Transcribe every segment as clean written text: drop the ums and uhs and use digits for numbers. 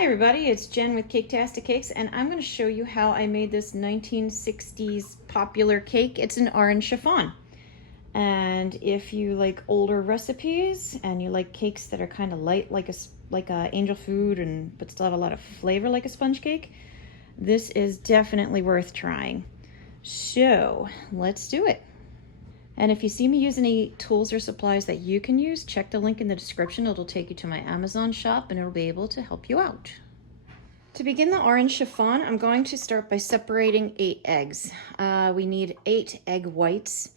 Hi everybody, it's Jen with Caketastic Cakes, and I'm going to show you how I made this 1960s popular cake. It's an orange chiffon. And if you like older recipes and you like cakes that are kind of light like a angel food but still have a lot of flavor like a sponge cake, this is definitely worth trying. So let's do it. And if you see me use any tools or supplies that you can use, check the link in the description. It'll take you to my Amazon shop and it'll be able to help you out. To begin the orange chiffon, I'm going to start by separating 8 eggs. We need 8 egg whites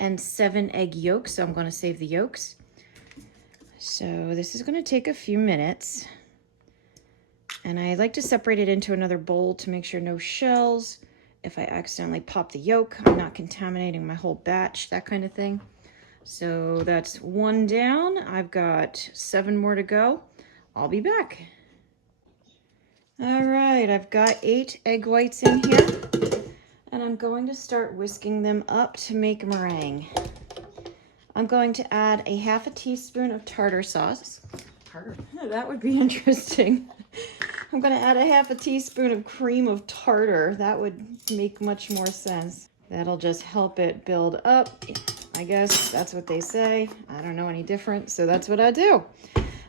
and 7 egg yolks, so I'm going to save the yolks. So this is going to take a few minutes. And I like to separate it into another bowl to make sure no shells. If I accidentally pop the yolk, I'm not contaminating my whole batch, that kind of thing. So that's 1 down. I've got 7 more to go. I'll be back. All right, I've got 8 egg whites in here, and I'm going to start whisking them up to make a meringue. I'm going to add a ½ teaspoon of tartar sauce. Tartar? That would be interesting. I'm going to add a ½ teaspoon of cream of tartar. That would make much more sense. That'll just help it build up. I guess that's what they say. I don't know any different, so that's what I do.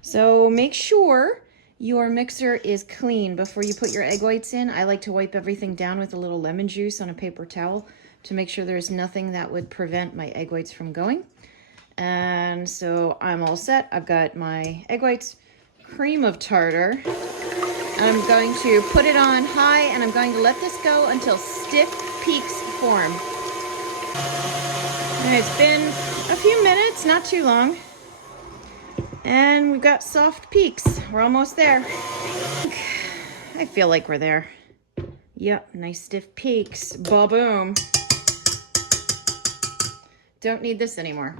So make sure your mixer is clean before you put your egg whites in. I like to wipe everything down with a little lemon juice on a paper towel to make sure there's nothing that would prevent my egg whites from going. And so I'm all set. I've got my egg whites, cream of tartar. I'm going to put it on high and I'm going to let this go until stiff peaks form. And it's been a few minutes, not too long. And we've got soft peaks. We're almost there. I feel like we're there. Yep, nice stiff peaks. Ba-boom. Don't need this anymore.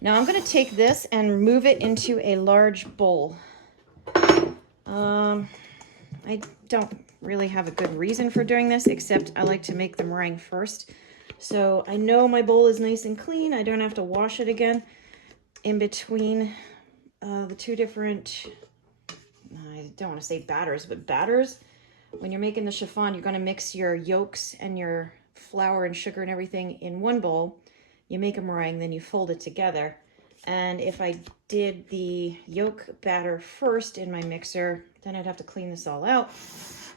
Now I'm going to take this and move it into a large bowl. I don't really have a good reason for doing this, except I like to make the meringue first. So I know my bowl is nice and clean. I don't have to wash it again. In between the two different, I don't want to say batters, but batters. When you're making the chiffon, you're going to mix your yolks and your flour and sugar and everything in one bowl. You make a meringue, then you fold it together. And if I did the yolk batter first in my mixer, then I'd have to clean this all out.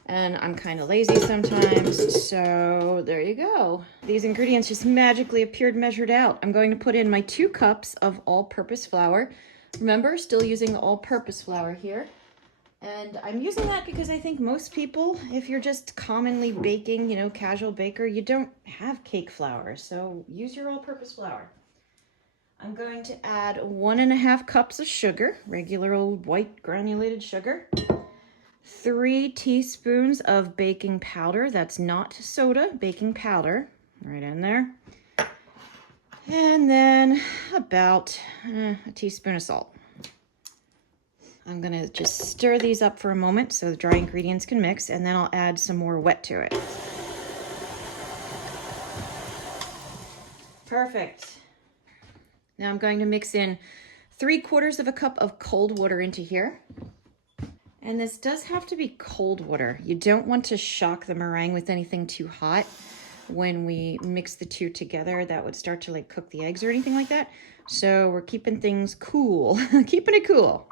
And I'm kind of lazy sometimes, so there you go. These ingredients just magically appeared measured out. I'm going to put in my 2 cups of all-purpose flour. Remember, still using all-purpose flour here. And I'm using that because I think most people, if you're just commonly baking, casual baker, you don't have cake flour. So use your all-purpose flour. I'm going to add 1½ cups of sugar, regular old white granulated sugar. 3 teaspoons of baking powder. That's not soda, baking powder. Right in there. And then about a teaspoon of salt. I'm going to just stir these up for a moment so the dry ingredients can mix, and then I'll add some more wet to it. Perfect. Now I'm going to mix in 3/4 cup of cold water into here. And this does have to be cold water. You don't want to shock the meringue with anything too hot when we mix the two together. That would start to cook the eggs or anything like that. So we're keeping things cool, keeping it cool.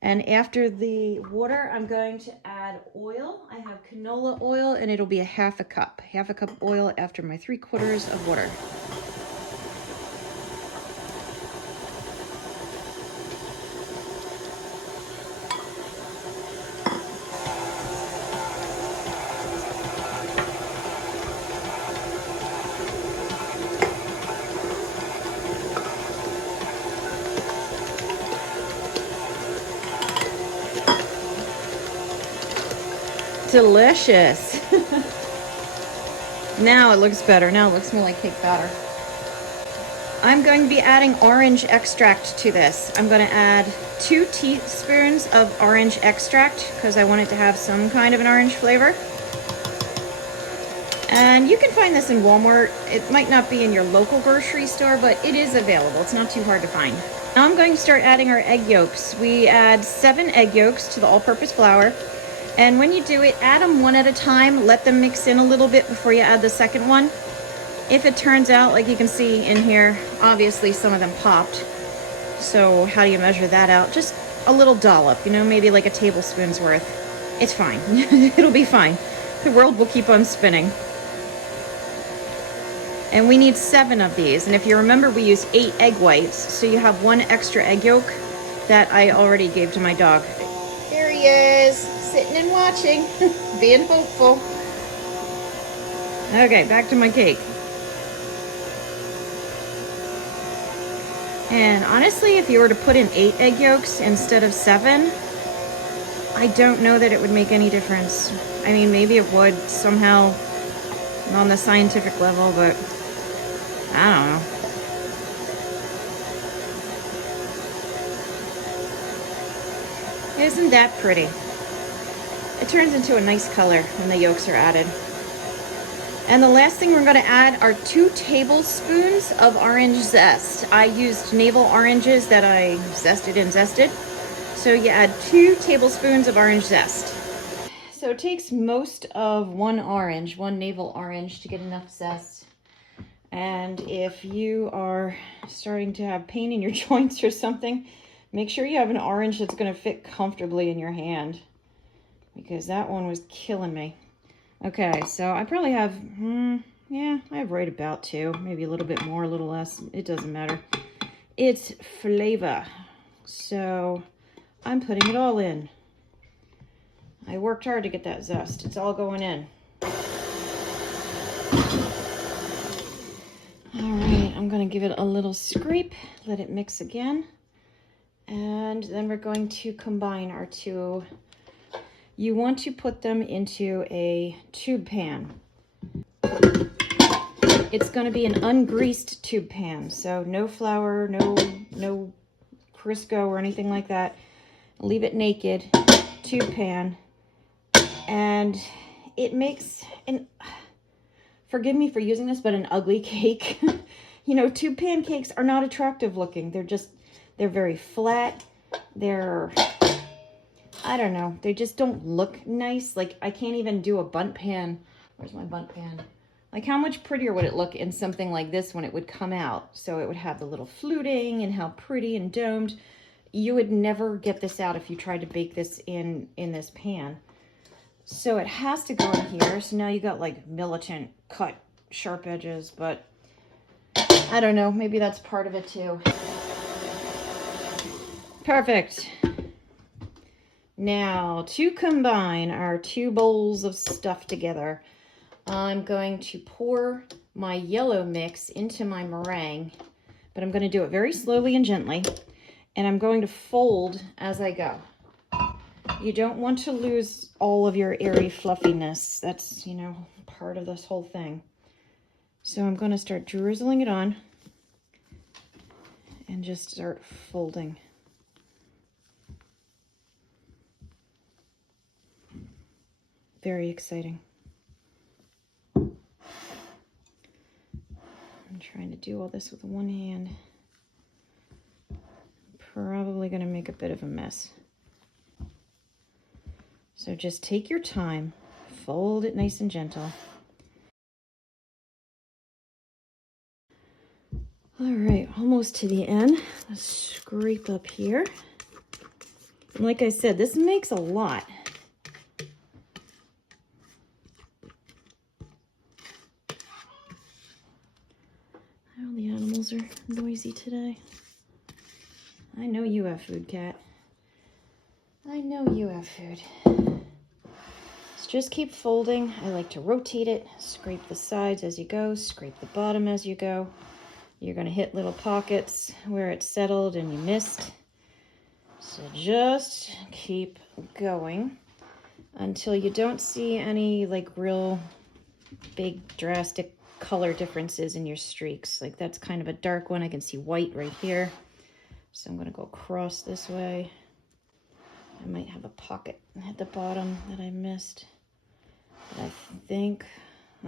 And after the water, I'm going to add oil. I have canola oil and it'll be a ½ cup. ½ cup oil after my 3/4 of water. Delicious. Now it looks better. Now it looks more like cake batter. I'm going to be adding orange extract to this. I'm going to add 2 teaspoons of orange extract because I want it to have some kind of an orange flavor. And you can find this in Walmart. It might not be in your local grocery store, but it is available. It's not too hard to find. Now I'm going to start adding our egg yolks. We add 7 egg yolks to the all-purpose flour. And when you do it, add them one at a time. Let them mix in a little bit before you add the second one. If it turns out, like you can see in here, obviously some of them popped. So how do you measure that out? Just a little dollop, you know, maybe like a tablespoon's worth. It's fine. It'll be fine. The world will keep on spinning. And we need 7 of these. And if you remember, we use 8 egg whites. So you have 1 extra egg yolk that I already gave to my dog. There he is, sitting and watching, being hopeful. Okay, back to my cake. And honestly, if you were to put in 8 egg yolks instead of 7, I don't know that it would make any difference. I mean, maybe it would somehow on the scientific level, but I don't know. Isn't that pretty? It turns into a nice color when the yolks are added. And the last thing we're going to add are 2 tablespoons of orange zest. I used navel oranges that I zested and zested. So you add 2 tablespoons of orange zest. So it takes most of one navel orange to get enough zest. And if you are starting to have pain in your joints or something, make sure you have an orange that's going to fit comfortably in your hand, because that one was killing me. Okay, so I probably have, yeah, I have right about 2, maybe a little bit more, a little less. It doesn't matter. It's flavor. So I'm putting it all in. I worked hard to get that zest. It's all going in. All right, I'm going to give it a little scrape, let it mix again. And then we're going to combine our 2. You want to put them into a tube pan. It's going to be an ungreased tube pan, so no flour, no Crisco or anything like that. Leave it naked, tube pan, and it makes an, forgive me for using this, but an ugly cake. You know, tube pancakes are not attractive looking. They're very flat. I don't know. They just don't look nice. Like, I can't even do a bundt pan. Where's my bundt pan? Like, how much prettier would it look in something like this when it would come out? So it would have the little fluting and how pretty and domed. You would never get this out if you tried to bake this in this pan. So it has to go in here. So now you got like militant cut sharp edges, but I don't know. Maybe that's part of it too. Perfect. Now, to combine our 2 bowls of stuff together, I'm going to pour my yellow mix into my meringue, but I'm going to do it very slowly and gently, and I'm going to fold as I go. You don't want to lose all of your airy fluffiness. That's, you know, part of this whole thing. So I'm going to start drizzling it on and just start folding. Very exciting. I'm trying to do all this with one hand. Probably going to make a bit of a mess. So just take your time, fold it nice and gentle. All right, almost to the end. Let's scrape up here. And like I said, this makes a lot. Oh, the animals are noisy today. I know you have food, Cat. I know you have food. So just keep folding. I like to rotate it, scrape the sides as you go, scrape the bottom as you go. You're going to hit little pockets where it's settled and you missed. So just keep going until you don't see any like real big drastic color differences in your streaks. Like that's kind of a dark one. I can see white right here. So I'm going to go across this way. I might have a pocket at the bottom that I missed. But I think,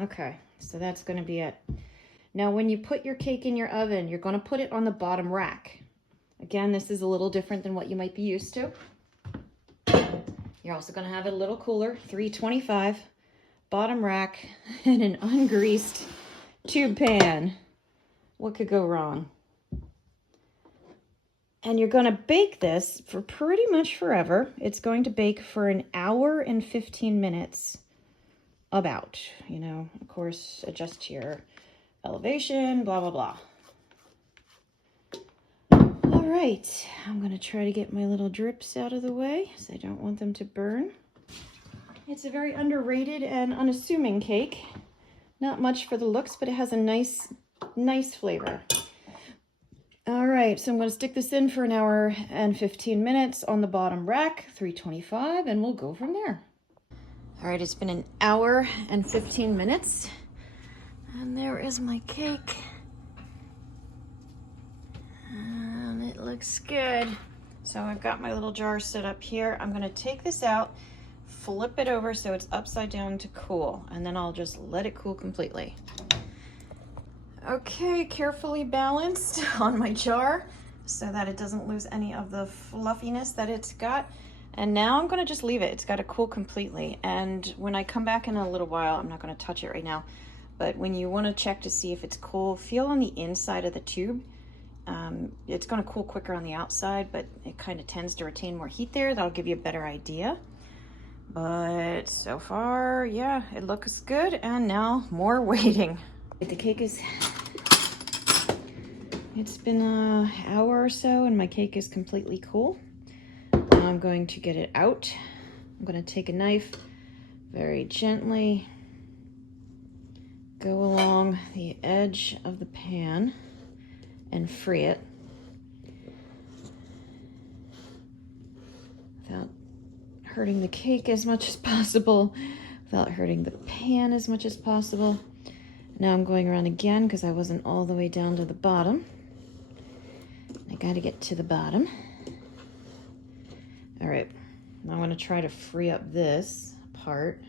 okay, so that's going to be it. Now when you put your cake in your oven, you're going to put it on the bottom rack. Again, this is a little different than what you might be used to. You're also going to have it a little cooler, 325, bottom rack, and an ungreased tube pan. What could go wrong? And you're going to bake this for pretty much forever. It's going to bake for an hour and 15 minutes. About, you know, of course, adjust to your elevation, blah, blah, blah. All right, I'm going to try to get my little drips out of the way because I don't want them to burn. It's a very underrated and unassuming cake. Not much for the looks, but it has a nice flavor. All right, so I'm going to stick this in for an hour and 15 minutes on the bottom rack, 325, and we'll go from there. All right, it's been an hour and 15 minutes, and there is my cake. And it looks good. So I've got my little jar set up here. I'm gonna take this out, flip it over so it's upside down to cool, and then I'll just let it cool completely. Okay, carefully balanced on my jar so that it doesn't lose any of the fluffiness that it's got. And now I'm gonna just leave it. It's gotta cool completely. And when I come back in a little while, I'm not gonna touch it right now, but when you wanna check to see if it's cool, feel on the inside of the tube. It's gonna cool quicker on the outside, but it kind of tends to retain more heat there. That'll give you a better idea. But so far, yeah, it looks good. And now more waiting. The cake is, it's been an hour or so and my cake is completely cool. Now I'm going to get it out. I'm going to take a knife, very gently go along the edge of the pan and free it without hurting the cake as much as possible, without hurting the pan as much as possible. Now I'm going around again because I wasn't all the way down to the bottom. I got to get to the bottom. All right, now I'm going to try to free up this part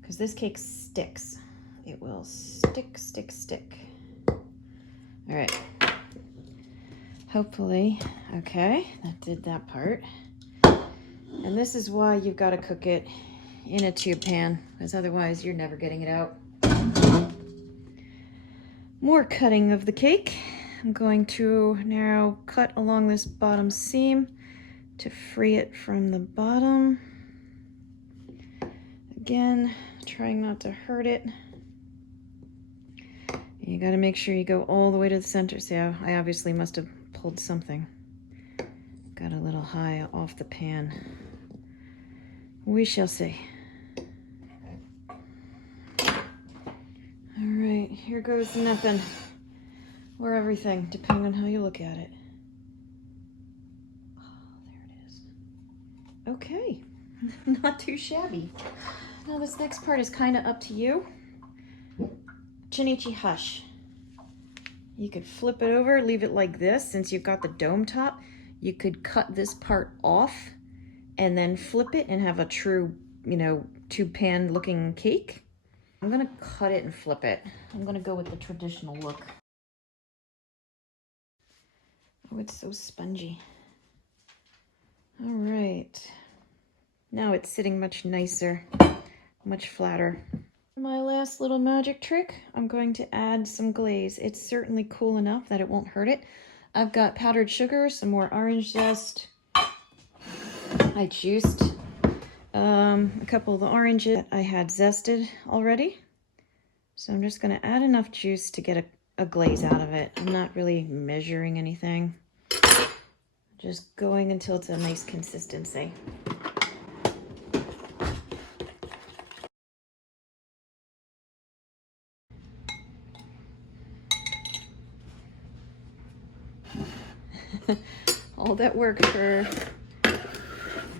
because this cake sticks. It will stick, stick, stick. All right. Hopefully, okay, that did that part. And this is why you've got to cook it in a tube pan, because otherwise you're never getting it out. More cutting of the cake. I'm going to now cut along this bottom seam to free it from the bottom. Again, trying not to hurt it. You got to make sure you go all the way to the center. See, I obviously must have pulled something. Got a little high off the pan. We shall see. All right, here goes nothing. Or everything, depending on how you look at it. Oh, there it is. Okay, not too shabby. Now this next part is kind of up to you. Chinichi hush. You could flip it over, leave it like this. Since you've got the dome top, you could cut this part off and then flip it and have a true, you know, tube pan looking cake. I'm gonna cut it and flip it. I'm gonna go with the traditional look. Oh, it's so spongy. All right. Now it's sitting much nicer, much flatter. My last little magic trick, I'm going to add some glaze. It's certainly cool enough that it won't hurt it. I've got powdered sugar, some more orange zest. I juiced a couple of the oranges that I had zested already. So I'm just going to add enough juice to get a glaze out of it. I'm not really measuring anything. Just going until it's a nice consistency. All that work for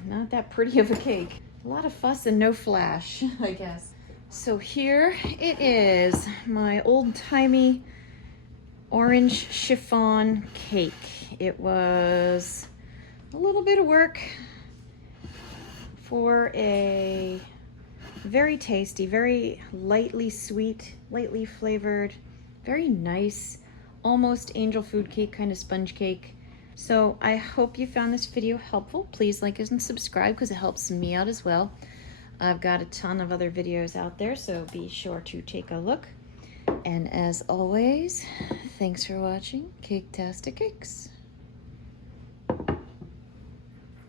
not that pretty of a cake. A lot of fuss and no flash, I guess. So here it is, my old-timey orange chiffon cake. It was a little bit of work for a very tasty, very lightly sweet, lightly flavored, very nice almost angel food cake, kind of sponge cake. So I hope you found this video helpful. Please like and subscribe because it helps me out as well. I've got a ton of other videos out there, so be sure to take a look. And as always, thanks for watching Caketastic Cakes.